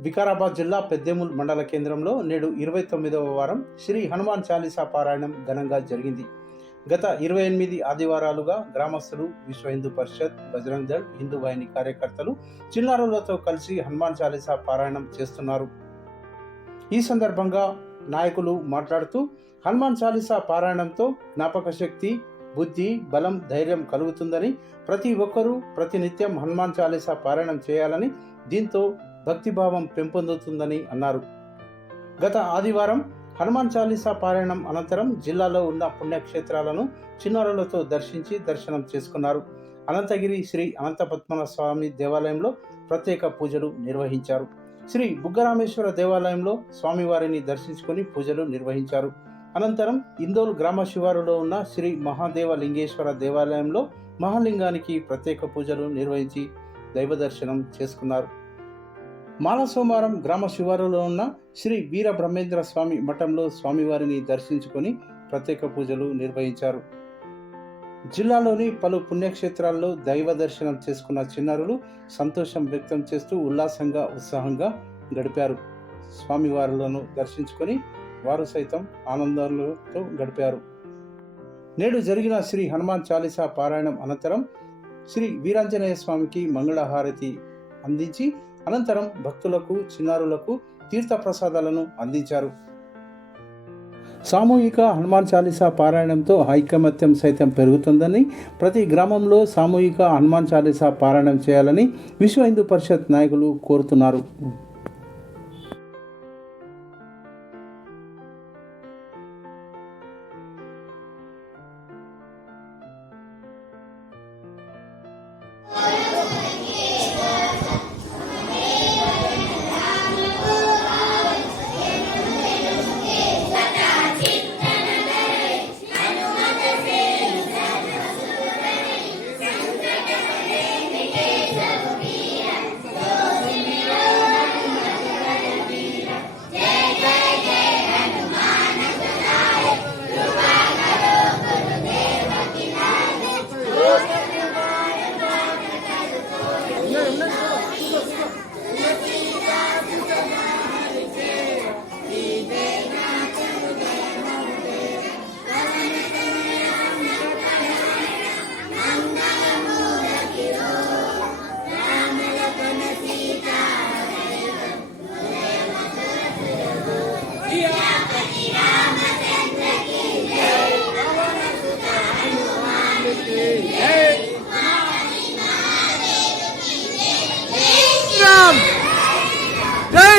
వికారాబాద్ జిల్లా పెద్దేముల్ మండల కేంద్రంలో నేడు ఇరవై తొమ్మిదవ వారం శ్రీ హనుమాన్ చాలీసా పారాయణం ఘనంగా జరిగింది. గత ఇరవై ఎనిమిది ఆదివారాలుగా గ్రామస్తులు విశ్వ హిందూ పరిషత్ బజరంగ్ దళ్ హిందూ వాహిని కార్యకర్తలు చిన్నారులతో కలిసి హనుమాన్ చాలీసా పారాయణం చేస్తున్నారు. ఈ సందర్భంగా నాయకులు మాట్లాడుతూ హనుమాన్ చాలీసా పారాయణంతో జ్ఞాపక శక్తి బుద్ధి బలం ధైర్యం కలుగుతుందని ప్రతి ఒక్కరూ ప్రతినిత్యం హనుమాన్ చాలీసా పారాయణం చేయాలని దీంతో భక్తిభావం పెంపొందుతుందని అన్నారు. గత ఆదివారం హనుమాన్ చాలీసా పారాయణం అనంతరం జిల్లాలో ఉన్న పుణ్యక్షేత్రాలను చిన్నారులతో దర్శించి దర్శనం చేసుకున్నారు. అనంతగిరి శ్రీ అనంత పద్మనాభ స్వామి దేవాలయంలో ప్రత్యేక పూజలు నిర్వహించారు. శ్రీ బుగ్గరామేశ్వర దేవాలయంలో స్వామివారిని దర్శించుకొని పూజలు నిర్వహించారు. అనంతరం ఇందోల్ గ్రామ శివారులో ఉన్న శ్రీ మహాదేవ లింగేశ్వర దేవాలయంలో మహాలింగానికి ప్రత్యేక పూజలు నిర్వహించి దైవ దర్శనం చేసుకున్నారు. మానసోమవారం గ్రామ శివారులో ఉన్న శ్రీ వీర బ్రహ్మేంద్ర స్వామి మఠంలో స్వామివారిని దర్శించుకొని ప్రత్యేక పూజలు నిర్వహించారు. జిల్లాలోని పలు పుణ్యక్షేత్రాల్లో దైవ దర్శనం చేసుకున్న చిన్నారులు సంతోషం వ్యక్తం చేస్తూ ఉల్లాసంగా ఉత్సాహంగా గడిపారు. స్వామివారులను దర్శించుకొని వారు సైతం ఆనందాలతో గడిపారు. నేడు జరిగిన శ్రీ హనుమాన్ చాలీసా పారాయణం అనంతరం శ్రీ వీరాంజనేయ స్వామికి మంగళహారతి అందించి అనంతరం భక్తులకు చిన్నారులకు తీర్థ ప్రసాదాలను అందించారు. సామూహిక హనుమాన్ చాలీసా పారాయణంతో ఐకమత్యం సైతం పెరుగుతుందని ప్రతి గ్రామంలో సామూహిక హనుమాన్ చాలీసా పారాయణం చేయాలని విశ్వ హిందూ పరిషత్ నాయకులు కోరుతున్నారు.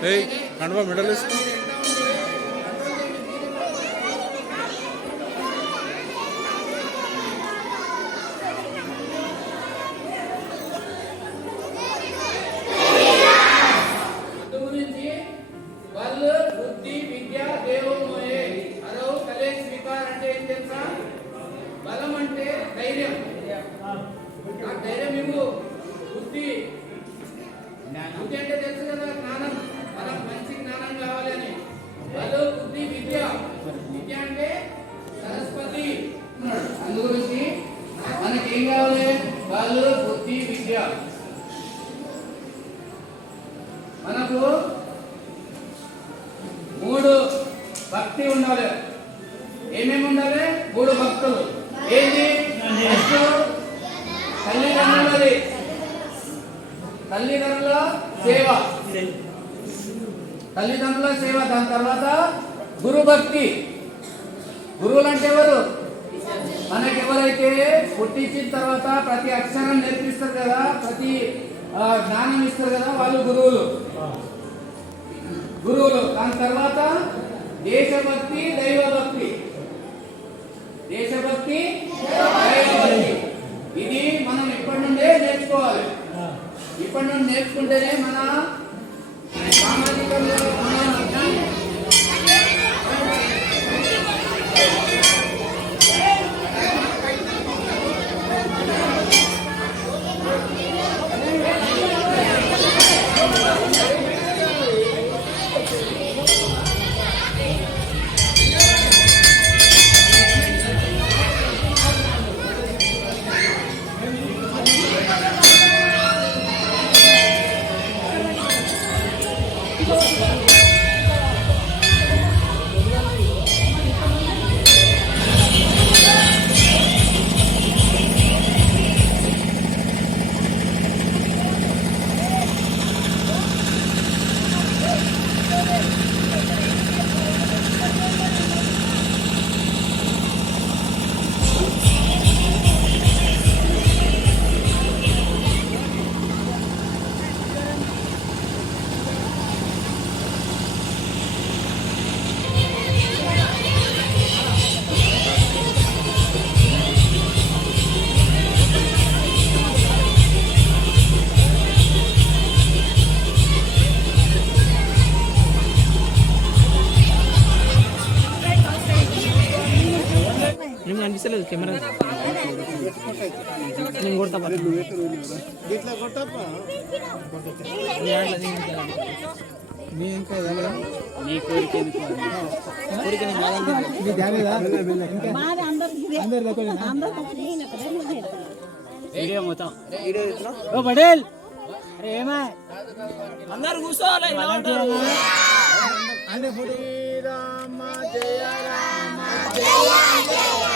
Hey, Kanwa medalist. భక్తి ఉండాలి. ఏమేమి ఉండాలి? మూడు భక్తులు. ఏంటి? తల్లిదండ్రులది. తల్లిదండ్రుల సేవ. తల్లిదండ్రుల సేవ. దాని తర్వాత గురు భక్తి. గురువులు అంటే ఎవరు? మనకి ఎవరైతే పుట్టించిన తర్వాత ప్రతి అక్షరం నేర్పిస్తారు కదా ప్రతి ఆ, జ్ఞానం ఇస్తారు కదా వాళ్ళు గురువులు. గురువులు. దాని తర్వాత దేశభక్తి దైవభక్తి. దేశభక్తి దైవభక్తి. ఇది మనం ఇప్పటి నుండే నేర్చుకోవాలి. ఇప్పటి నుండి నేర్చుకుంటేనే మన వీడియో మొత్తం. ఓ పటేల్! అరే ఏమా? అందరు కూర్చోవాలి ఇలా ఉంటారు. శ్రీరామ జయ రామ జయ జయ.